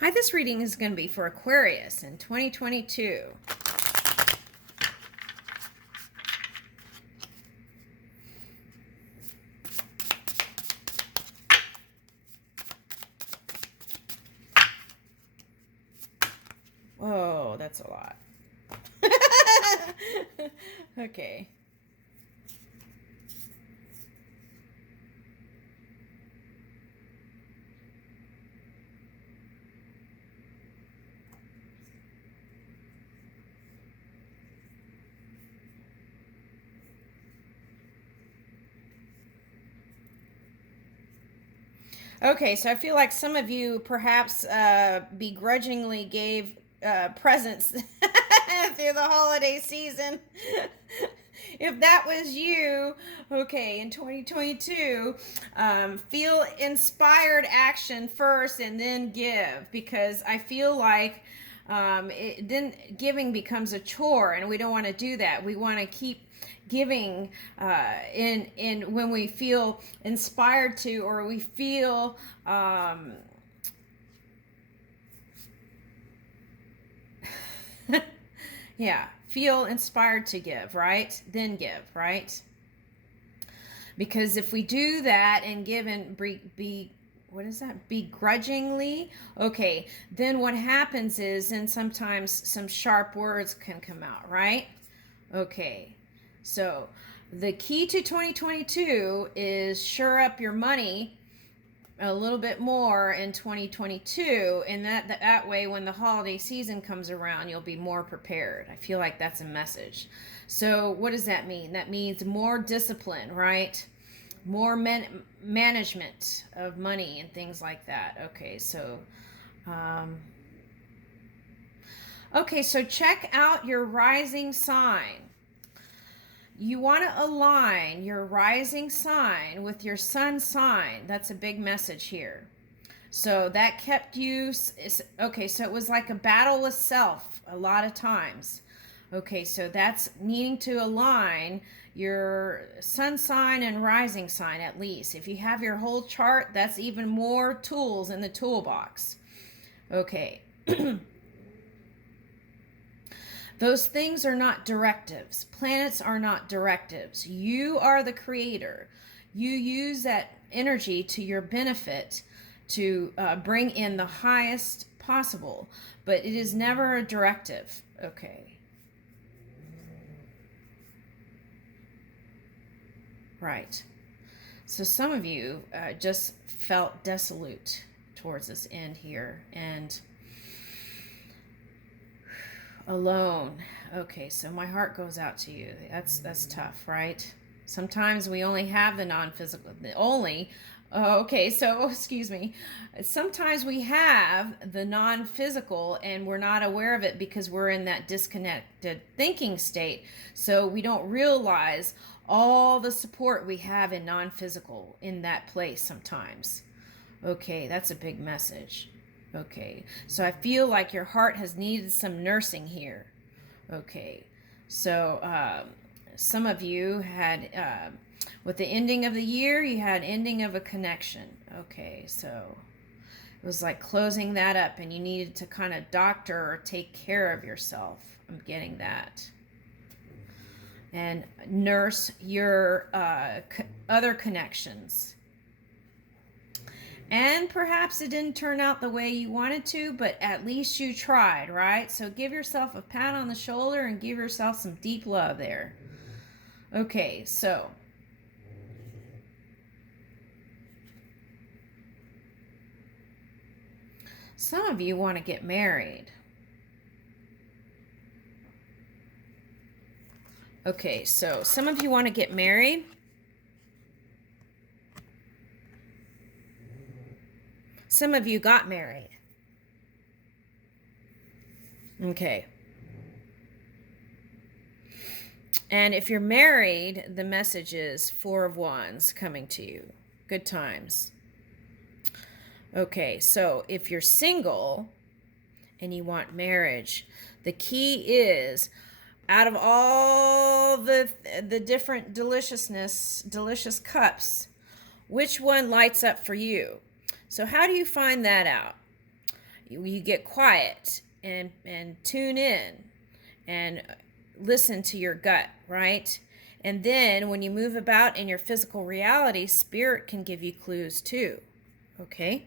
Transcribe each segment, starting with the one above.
Hi, this reading is going to be for Aquarius in 2022. Whoa, that's a lot. Okay. Okay, so I feel like some of you perhaps begrudgingly gave presents through the holiday season. If that was you, okay, in 2022, feel inspired action first and then give, because I feel like then giving becomes a chore, and we don't want to do that. We want to keep giving in when we feel inspired to, or we feel yeah, feel inspired to give, right? Then give, right? Because if we do that and give and be what is that, begrudgingly, okay, then what happens is, and sometimes some sharp words can come out, right? Okay, so the key to 2022 is sure up your money a little bit more in 2022, and that way when the holiday season comes around you'll be more prepared. I feel like that's a message. So what does that mean? That means more discipline, right? More management of money and things like that. So check out your rising sign. You want to align your rising sign with your sun sign. That's a big message here. So that kept you, okay, so it was like a battle with self a lot of times. Okay, so that's needing to align your sun sign and rising sign at least. If you have your whole chart, that's even more tools in the toolbox. Okay. Those things are not directives. Planets are not directives. You are the creator. You use that energy to your benefit to bring in the highest possible, but it is never a directive. Okay. Right. So some of you just felt desolate towards this end here, and alone. Okay, so my heart goes out to you. That's tough, right? Sometimes we only have the non-physical, okay, so excuse me. Sometimes we have the non-physical and we're not aware of it because we're in that disconnected thinking state. So we don't realize all the support we have in non-physical in that place sometimes. Okay, that's a big message. Okay, so I feel like your heart has needed some nursing here. Okay, so some of you had, with the ending of the year, you had ending of a connection. Okay, so it was like closing that up, and you needed to kind of doctor or take care of yourself. I'm getting that. And nurse your other connections. And perhaps it didn't turn out the way you wanted to, but at least you tried, right? So give yourself a pat on the shoulder and give yourself some deep love there. Okay, so some of you want to get married. Okay, so some of you want to get married. Some of you got married. Okay. And if you're married, the message is Four of Wands coming to you. Good times. Okay, so if you're single and you want marriage, the key is, out of all the different delicious cups, which one lights up for you? So how do you find that out? you get quiet and tune in and listen to your gut, right? And then when you move about in your physical reality, spirit can give you clues too. Okay?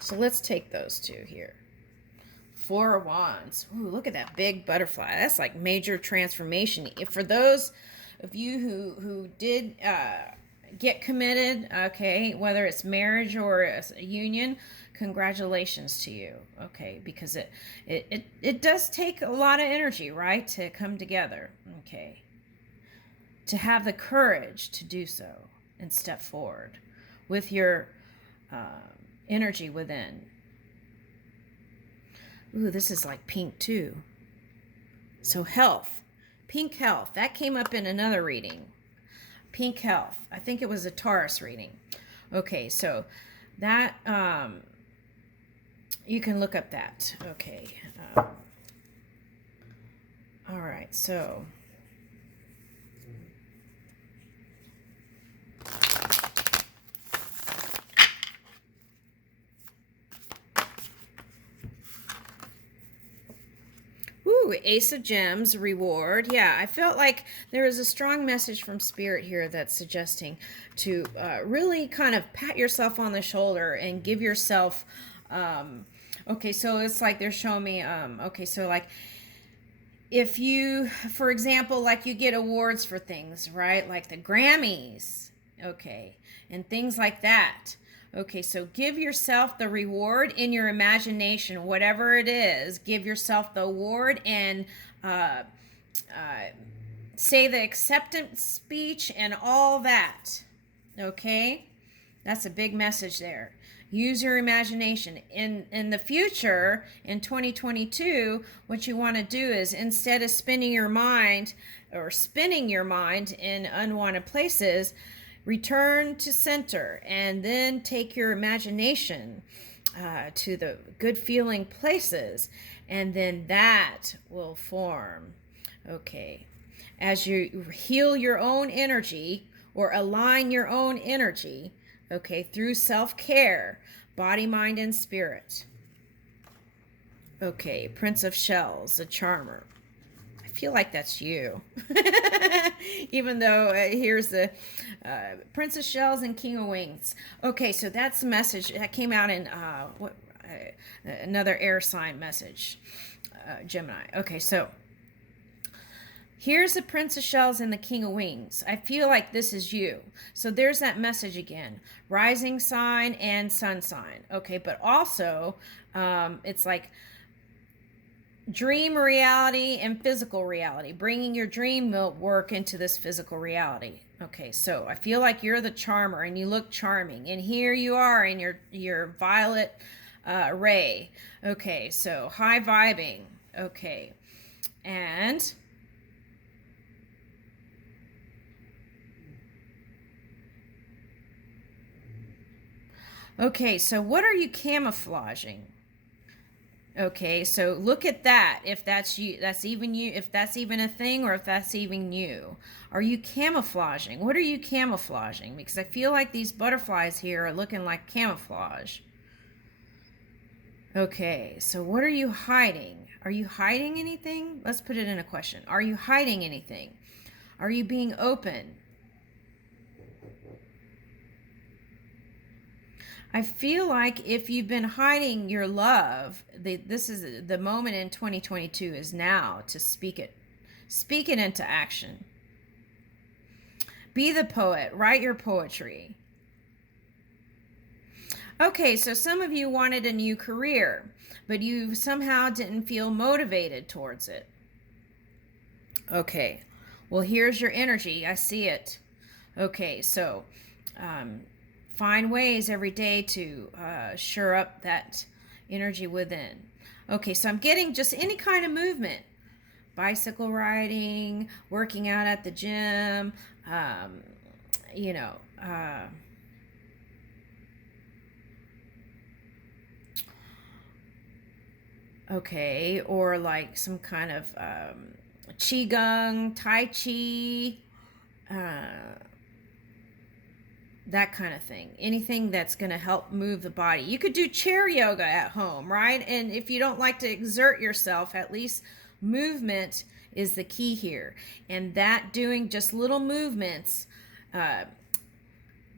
So let's take those two here. Four of Wands. Ooh, look at that big butterfly. That's like major transformation. For those of you who did get committed, okay, whether it's marriage or a union, congratulations to you, okay, because it does take a lot of energy, right, to come together, okay, to have the courage to do so and step forward with your energy within. Ooh, this is like pink too. So health, pink health, that came up in another reading. Pink health, I think it was a Taurus reading. Okay, so that you can look up that. Okay. All right, so ooh, Ace of Gems, reward. Yeah, I felt like there is a strong message from Spirit here that's suggesting to really kind of pat yourself on the shoulder and give yourself, okay, so it's like they're showing me, okay, so like if you, for example, like you get awards for things, right? Like the Grammys, okay, and things like that. Okay, so give yourself the reward in your imagination, whatever it is. Give yourself the award and say the acceptance speech and all that. Okay, that's a big message there. Use your imagination. In the future, in 2022, what you want to do is, instead of spinning your mind in unwanted places, return to center and then take your imagination to the good feeling places, and then that will form. Okay, as you heal your own energy or align your own energy, okay, through self-care, body, mind, and spirit. Okay, Prince of Shells, a charmer. I feel like that's you. Even though here's the Prince of Shells and King of Wings. Okay, so that's the message that came out in another air sign message, Gemini. Okay, so here's the Prince of Shells and the King of Wings. I feel like this is you. So there's that message again. Rising sign and sun sign. Okay, but also it's like dream reality and physical reality. Bringing your dream work into this physical reality. Okay, so I feel like you're the charmer and you look charming. And here you are in your violet ray. Okay, so high vibing. Okay, and okay, so what are you camouflaging? Okay, so look at that. If that's you, that's even you, if that's even a thing, or if that's even you. Are you camouflaging? What are you camouflaging? Because I feel like these butterflies here are looking like camouflage. Okay, so what are you hiding? Are you hiding anything? Let's put it in a question. Are you hiding anything? Are you being open? I feel like if you've been hiding your love, this is the moment in 2022 is now to speak it into action. Be the poet, write your poetry. Okay, so some of you wanted a new career, but you somehow didn't feel motivated towards it. Okay, well, here's your energy. I see it. Okay, so find ways every day to shore up that energy within. Okay, so I'm getting just any kind of movement. Bicycle riding, working out at the gym, you know, okay, or like some kind of qigong, tai chi, that kind of thing. Anything that's going to help move the body. You could do chair yoga at home, right? And if you don't like to exert yourself, at least movement is the key here. And that doing just little movements,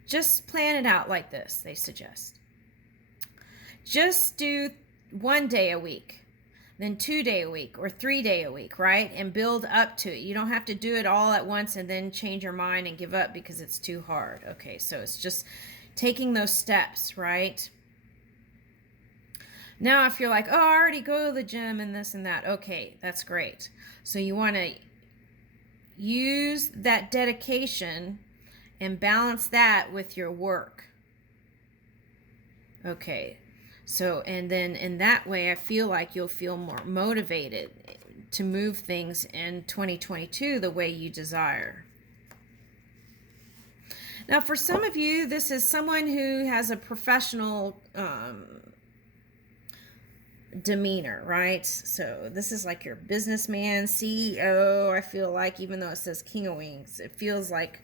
just plan it out like this, they suggest. Just do 1 day a week, then 2 day a week, or 3 day a week, right? And build up to it. You don't have to do it all at once and then change your mind and give up because it's too hard. Okay, so it's just taking those steps, right? Now, if you're like, oh, I already go to the gym and this and that, okay, that's great. So you want to use that dedication and balance that with your work. Okay, so, and then in that way, I feel like you'll feel more motivated to move things in 2022 the way you desire. Now, for some of you, this is someone who has a professional demeanor, right? So this is like your businessman, CEO, I feel like, even though it says King of Wings, it feels like,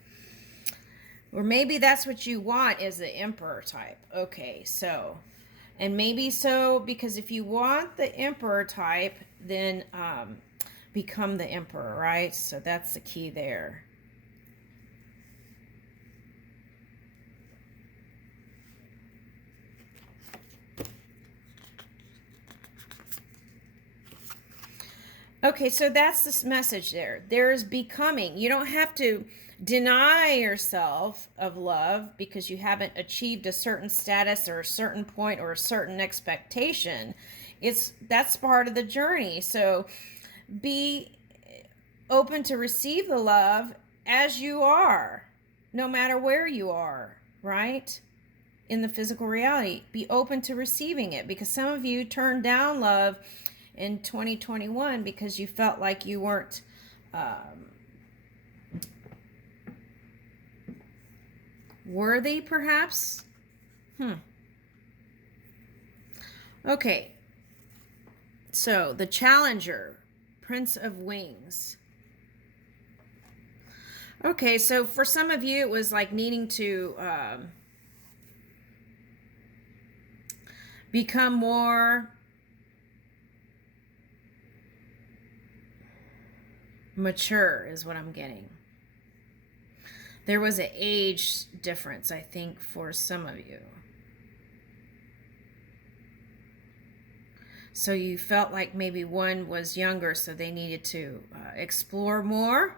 or maybe that's what you want, is the emperor type. Okay, so, and maybe so, because if you want the emperor type, then become the emperor, right? So that's the key there. Okay, so that's this message there. There's becoming. You don't have to deny yourself of love because you haven't achieved a certain status or a certain point or a certain expectation. That's part of the journey. So be open to receive the love as you are, no matter where you are, right? In the physical reality. Be open to receiving it, because some of you turned down love in 2021 because you felt like you weren't worthy, perhaps. Okay, so the challenger, Prince of Wings. Okay, so for some of you it was like needing to become more mature is what I'm getting. There was an age difference, I think, for some of you. So you felt like maybe one was younger, so they needed to explore more.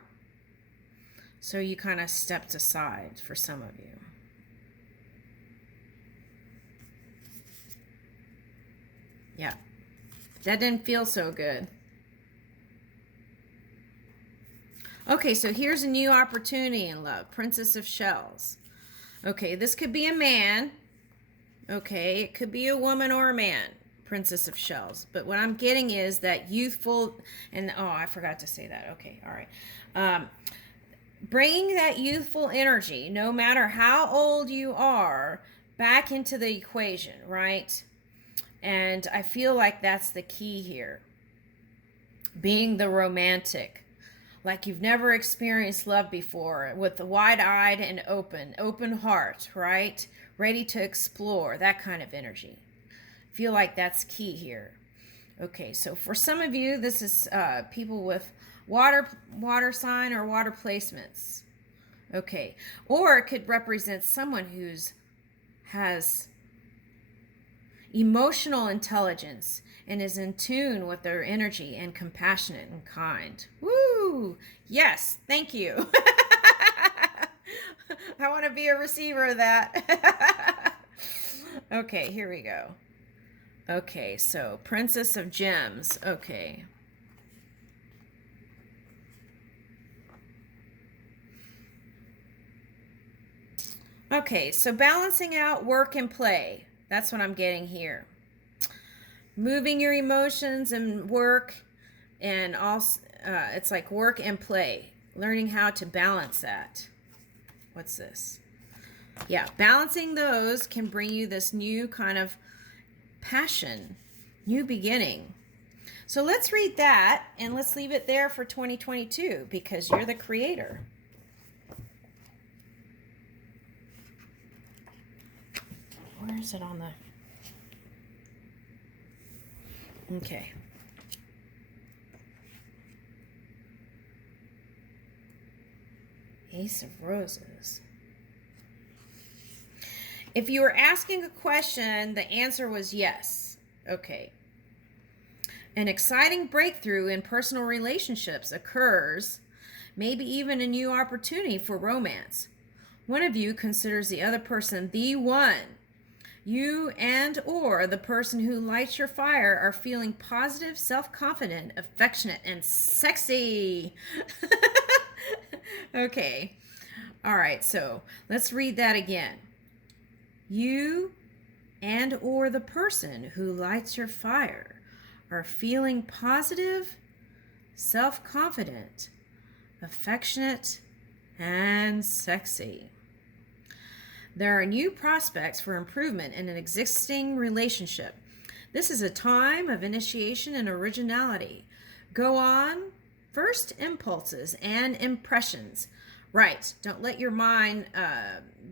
So you kind of stepped aside for some of you. Yeah, that didn't feel so good. Okay, so here's a new opportunity in love. Princess of Shells. Okay, this could be a man. Okay, it could be a woman or a man. Princess of Shells. But what I'm getting is that youthful, and oh, I forgot to say that. Okay, all right. Bringing that youthful energy, no matter how old you are, back into the equation, right? And I feel like that's the key here. Being the romantic. Like you've never experienced love before, with the wide-eyed and open heart, right? Ready to explore, that kind of energy. Feel like that's key here. Okay, so for some of you, this is people with water sign or water placements. Okay, or it could represent someone who's has emotional intelligence and is in tune with their energy and compassionate and kind. Woo! Yes, thank you. I want to be a receiver of that. Okay, here we go. Okay, so Princess of Gems. Okay. Okay, so balancing out work and play. That's what I'm getting here. Moving your emotions and work, and also it's like work and play. Learning how to balance that. What's this? Yeah, balancing those can bring you this new kind of passion, new beginning. So let's read that, and let's leave it there for 2022, because you're the creator. Where is it on the... Okay. Ace of Roses. If you were asking a question, the answer was yes. Okay. An exciting breakthrough in personal relationships occurs, maybe even a new opportunity for romance. One of you considers the other person the one. You and or the person who lights your fire are feeling positive, self-confident, affectionate, and sexy. Okay. All right, so let's read that again. You and or the person who lights your fire are feeling positive, self-confident, affectionate, and sexy. There are new prospects for improvement in an existing relationship. This is a time of initiation and originality. Go on, first impulses and impressions. Right, don't let your mind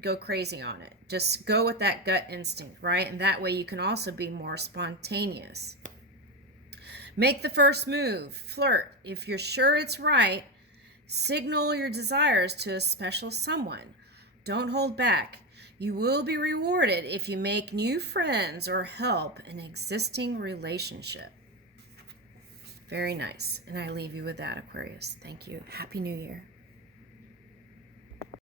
go crazy on it. Just go with that gut instinct, right? And that way you can also be more spontaneous. Make the first move, flirt. If you're sure it's right, signal your desires to a special someone. Don't hold back. You will be rewarded if you make new friends or help an existing relationship. Very nice. And I leave you with that, Aquarius. Thank you. Happy New Year.